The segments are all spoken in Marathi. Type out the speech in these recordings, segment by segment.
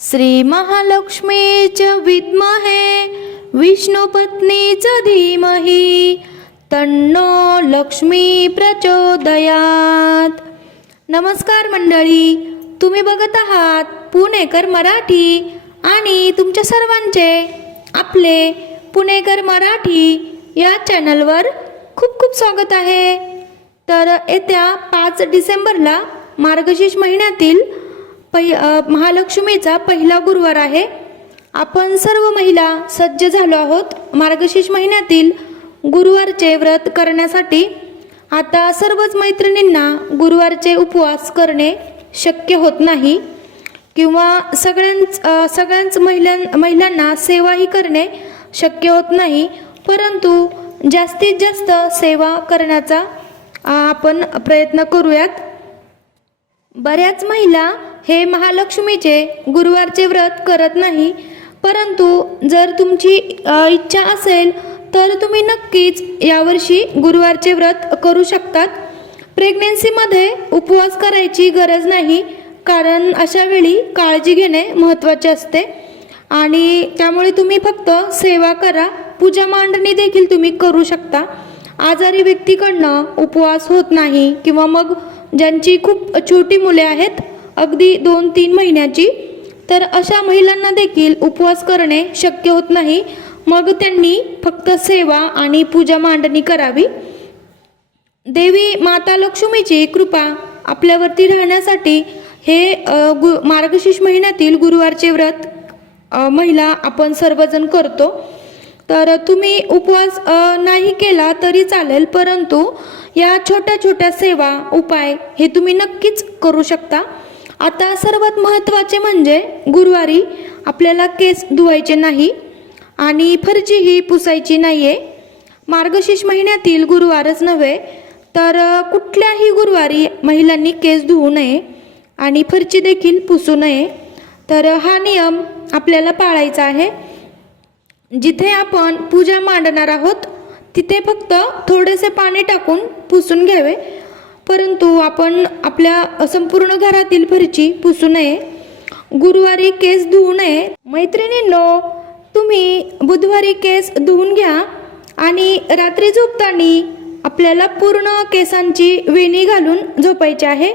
श्री महालक्ष्मी विद्महे विष्णुपत्नीच धीमही तन्नो लक्ष्मी प्रचोदयात। नमस्कार मंडळी तुम्ही बघत आहात पुणेकर मराठी आणि तुमच्या सर्वांचे आपले पुणेकर मराठी या चॅनलवर खूप खूप स्वागत आहे. तर येत्या पाच डिसेंबरला मार्गशीर्ष महिन्यातील पहि महालक्ष्मीचा पहिला गुरुवार आहे. आपण सर्व महिला सज्ज झालो आहोत. मार्गशीर्ष महिन्यातील गुरुवारचे व्रत करण्यासाठी. आता सर्वच मैत्रिणींना गुरुवारचे उपवास करणे शक्य होत नाही. किंवा सगळ्यांच सगळ्यांच महिलां महिलांना सेवाही करणे शक्य होत नाही. परंतु जास्तीत जास्त सेवा करण्याचा आपण प्रयत्न करूयात. बऱ्याच महिला हे महालक्ष्मीचे गुरुवारचे व्रत करत नाही. परंतु जर तुमची इच्छा असेल तर तुम्ही नक्कीच यावर्षी गुरुवारचे व्रत करू शकतात. प्रेग्नेन्सीमध्ये उपवास करायची गरज नाही कारण अशा वेळी काळजी घेणे महत्त्वाचे असते. आणि त्यामुळे तुम्ही फक्त सेवा करा पूजा मांडणी देखील तुम्ही करू शकता. आजारी व्यक्तीकडनं उपवास होत नाही किंवा मग ज्यांची खूप छोटी मुले आहेत अगदी दोन तीन महिन्याची तर अशा महिलांना देखील उपवास करणे शक्य होत नाही. मग त्यांनी फक्त सेवा आणि पूजा मांडणी करावी. देवी माता लक्ष्मीची कृपा आपल्यावरती राहण्यासाठी हे गु मार्गशीर्ष महिन्यातील गुरुवारचे व्रत महिला आपण सर्वजण करतो. तर तुम्ही उपवास नाही केला तरी चालेल परंतु या छोट्या छोट्या सेवा उपाय हे तुम्ही नक्कीच करू शकता. आता सर्वात महत्त्वाचे म्हणजे गुरुवारी आपल्याला केस धुवायचे नाही आणि फरचीही पुसायची नाही आहे मार्गशीर्ष महिन्यातील गुरुवारच नव्हे तर कुठल्याही गुरुवारी महिलांनी केस धुवू नये आणि फरची देखील पुसू नये. तर हा नियम आपल्याला पाळायचा आहे. जिथे आपण पूजा मांडणार आहोत तिथे फक्त थोडेसे पाणी टाकून पुसून घ्यावे. परंतु आपण आपल्या संपूर्ण घरातील फरची पुसू नये. गुरुवारी केस धुवू नये. मैत्रिणींनो तुम्ही बुधवारी केस धुवून घ्या आणि रात्री झोपताना आपल्याला पूर्ण केसांची वेणी घालून झोपायची आहे.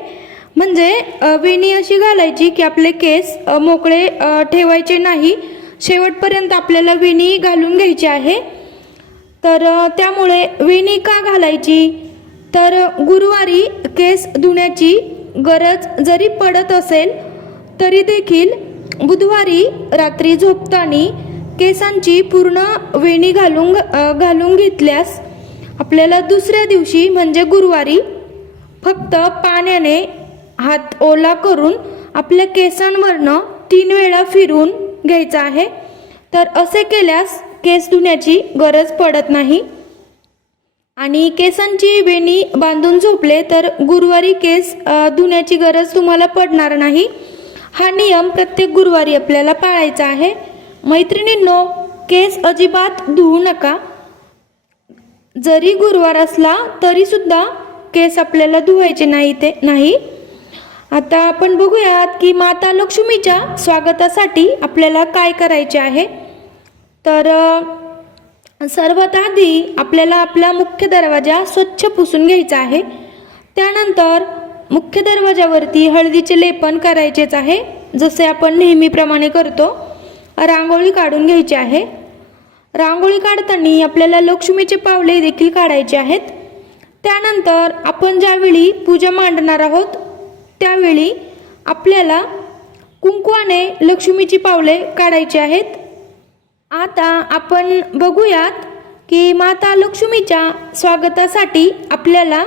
म्हणजे वेणी अशी घालायची की आपले केस मोकळे ठेवायचे नाही. शेवटपर्यंत आपल्याला वेणी घालून घ्यायची आहे. तर त्यामुळे वेणी का घालायची? तर गुरुवारी केस धुण्याची गरज जरी पडत असेल तरी देखील बुधवारी रात्री झोपताना केसांची पूर्ण वेणी घालून घालून घेतल्यास आपल्याला दुसऱ्या दिवशी म्हणजे गुरुवारी फक्त पाण्याने हात ओला करून आपल्या केसांवरनं तीन वेळा फिरून घ्यायचा आहे. तर असे केल्यास केस धुण्याची गरज पडत नाही. आणि केसांची वेणी बांधून झोपले तर गुरुवारी केस धुण्याची गरज तुम्हाला पडणार नाही. हा नियम प्रत्येक गुरुवारी आपल्याला पाळायचा आहे. मैत्रिणींनो केस अजिबात धुवू नका. जरी गुरुवार असला तरी सुद्धा केस आपल्याला धुवायचे नाही ते नाही. आता आपण बघूयात की माता लक्ष्मीच्या स्वागतासाठी आपल्याला काय करायचे आहे. तर सर्वात आधी आपल्याला आपला मुख्य दरवाजा स्वच्छ पुसून घ्यायचा आहे. त्यानंतर मुख्य दरवाजावरती हळदीचे लेपन करायचेच आहे जसे आपण नेहमीप्रमाणे करतो. रांगोळी काढून घ्यायची आहे. रांगोळी काढताना आपल्याला लक्ष्मीचे पावले देखील काढायचे आहेत. त्यानंतर आपण ज्यावेळी पूजा मांडणार आहोत त्यावेळी आपल्याला कुंकवाने लक्ष्मीची पावले काढायची आहेत. आता आपण बघूयात की माता लक्ष्मीच्या स्वागतासाठी आपल्याला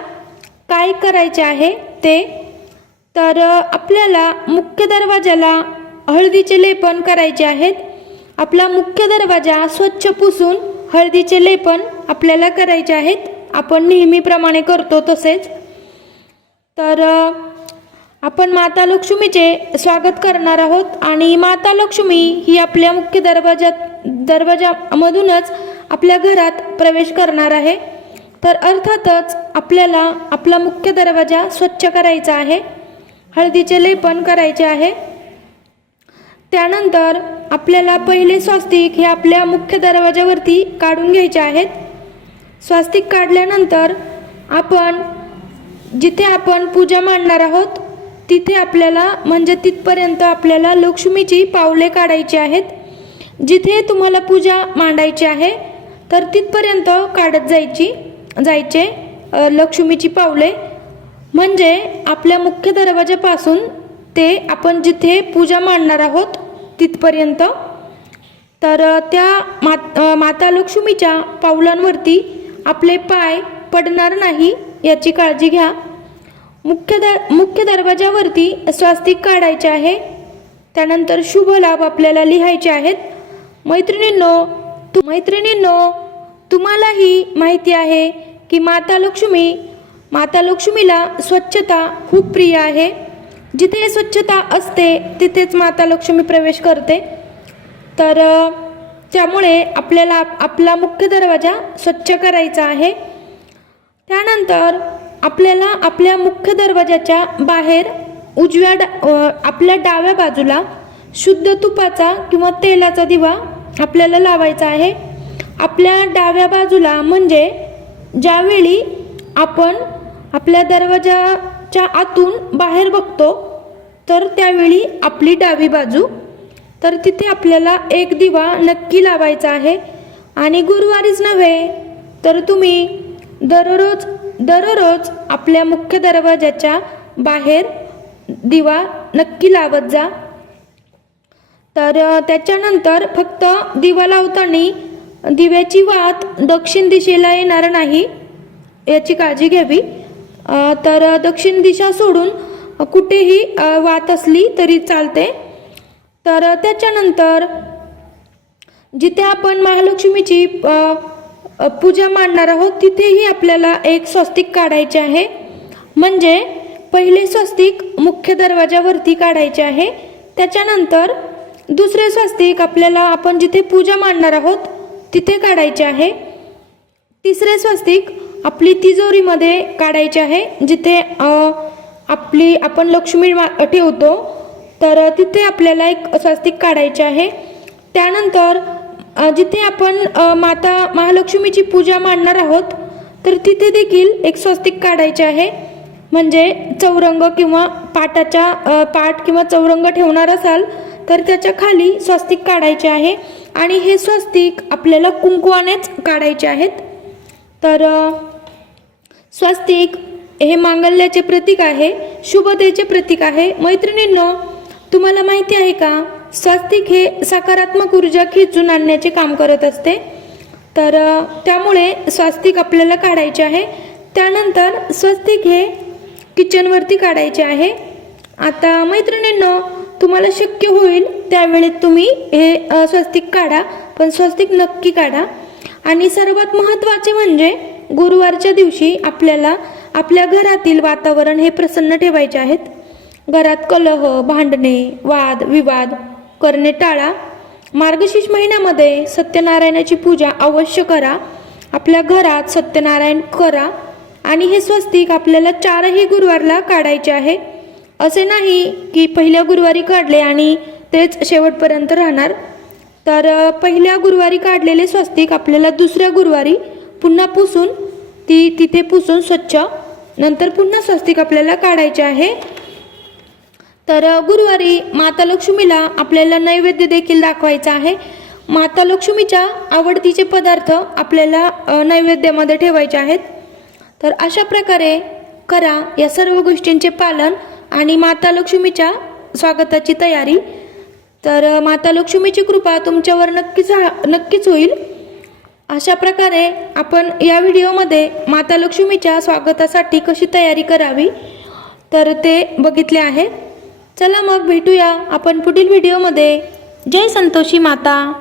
काय करायचे आहे ते. तर आपल्याला मुख्य दरवाजाला हळदीचे लेपन करायचे आहेत. आपला मुख्य दरवाजा स्वच्छ पुसून हळदीचे लेपन आपल्याला करायचे आहेत. आपण नेहमीप्रमाणे करतो तसेच. तर आपण माता लक्ष्मीचे स्वागत करणार आहोत आणि माता लक्ष्मी ही आपल्या मुख्य दरवाजात दरवाजामधूनच आपल्या घरात प्रवेश करणार आहे. तर अर्थातच आपल्याला आपला मुख्य दरवाजा स्वच्छ करायचा आहे. हळदीचे लेपन करायचे आहे. त्यानंतर आपल्याला पहिले स्वास्तिक हे आपल्या मुख्य दरवाजावरती काढून घ्यायचे आहेत. स्वास्तिक काढल्यानंतर आपण जिथे आपण पूजा मांडणार आहोत तिथे आपल्याला म्हणजे तिथपर्यंत आपल्याला लक्ष्मीची पावले काढायची आहेत. जिथे तुम्हाला पूजा मांडायची आहे तर तिथपर्यंत काढत जायची जायचे लक्ष्मीची पावले. म्हणजे आपल्या मुख्य दरवाजापासून ते आपण जिथे पूजा मांडणार आहोत तिथपर्यंत. तर त्या मात माता लक्ष्मीच्या पावलांवरती आपले पाय पडणार नाही याची काळजी घ्या. मुख्य दर मुख्य दरवाजावरती स्वास्तिक काढायचे आहे. त्यानंतर शुभ लाभ आपल्याला लिहायचे आहेत. मैत्रिणींनो तू मैत्रिणींनो तुम्हालाही माहिती आहे की माता लक्ष्मी माता लक्ष्मीला स्वच्छता खूप प्रिय आहे. जिथे स्वच्छता असते तिथेच माता लक्ष्मी प्रवेश करते. तर त्यामुळे आपल्याला आपला मुख्य दरवाजा स्वच्छ करायचा आहे. त्यानंतर आपल्याला आपल्या मुख्य दरवाजाच्या बाहेर उजव्या डा आपल्या डाव्या बाजूला शुद्ध तुपाचा किंवा तेलाचा दिवा आपल्याला लावायचा आहे. आपल्या डाव्या बाजूला म्हणजे ज्यावेळी आपण आपल्या दरवाजाच्या आतून बाहेर बघतो तर त्यावेळी आपली डावी बाजू. तर तिथे आपल्याला एक दिवा नक्की लावायचा आहे. आणि गुरुवारीच नव्हे तर तुम्ही दररोज दररोज आपल्या मुख्य दरवाजाच्या बाहेर दिवा नक्की लावत जा. तर त्याच्यानंतर फक्त दिवा लावताना दिव्याची वात दक्षिण दिशेला येणार नाही याची काळजी घ्यावी. तर दक्षिण दिशा सोडून कुठेही वात असली तरी चालते. तर त्याच्यानंतर जिथे आपण महालक्ष्मीची पूजा मांडणार आहोत तिथेही आपल्याला एक स्वस्तिक काढायचे आहे. म्हणजे पहिले स्वस्तिक मुख्य दरवाजावरती काढायचे आहे. त्याच्यानंतर दुसरे स्वस्तिक आपल्याला आपण जिथे पूजा मांडणार आहोत तिथे काढायचे आहे. तिसरे स्वस्तिक आपली तिजोरीमध्ये काढायचे आहे जिथे आपली आपण लक्ष्मी मा- ठेवतो तर तिथे आपल्याला एक स्वस्तिक काढायचे आहे. त्यानंतर जिथे आपण माता महालक्ष्मीची पूजा मांडणार आहोत तर तिथे देखील एक स्वस्तिक काढायचे आहे. म्हणजे चौरंग किंवा पाटाच्या पाट किंवा चौरंग ठेवणार असाल तर त्याच्याखाली स्वस्तिक काढायचे आहे. आणि हे स्वस्तिक आपल्याला कुंकवानेच काढायचे आहेत. तर स्वस्तिक हे मांगल्याचे प्रतीक आहे शुभतेचे प्रतीक आहे. मैत्रिणींनो तुम्हाला माहिती आहे का? स्वस्तिक हे सकारात्मक ऊर्जा खेचून आणण्याचे काम करत असते. तर त्यामुळे स्वस्तिक आपल्याला काढायचे आहे. त्यानंतर स्वस्तिक हे किचनवरती काढायचे आहे. आता मैत्रिणींनो तुम्हाला शक्य होईल त्यावेळी तुम्ही हे स्वस्तिक काढा पण स्वस्तिक नक्की काढा. आणि सर्वात महत्त्वाचे म्हणजे गुरुवारच्या दिवशी आपल्याला आपल्या घरातील वातावरण हे प्रसन्न ठेवायचे आहेत. घरात कलह भांडणे वाद विवाद करणे टाळा. मार्गशीर्ष महिन्यामध्ये सत्यनारायणाची पूजा अवश्य करा. आपल्या घरात सत्यनारायण करा. आणि हे स्वस्तिक आपल्याला चारही गुरुवारला काढायचे आहे. असे नाही की पहिल्या गुरुवारी काढले आणि तेच शेवटपर्यंत राहणार. तर पहिल्या गुरुवारी काढलेले स्वस्तिक आपल्याला दुसऱ्या गुरुवारी पुन्हा पुसून ती तिथे पुसून स्वच्छ. नंतर पुन्हा स्वस्तिक आपल्याला काढायचे आहे. तर गुरुवारी माता लक्ष्मीला आपल्याला नैवेद्य देखील दाखवायचा आहे. माता लक्ष्मीच्या आवडतीचे पदार्थ आपल्याला नैवेद्यामध्ये ठेवायचे आहेत. तर अशा प्रकारे करा या सर्व गोष्टींचे पालन. आणि माता लक्ष्मीच्या स्वागताची तयारी. तर माता लक्ष्मीची कृपा तुमच्यावर नक्कीच हा- नक्कीच होईल. अशा प्रकारे आपण या व्हिडिओमध्ये माता लक्ष्मीच्या स्वागतासाठी कशी तयारी करावी तर ते बघितले आहे. चला मग भेटूया आपण पुढील व्हिडिओमध्ये. जय संतोषी माता.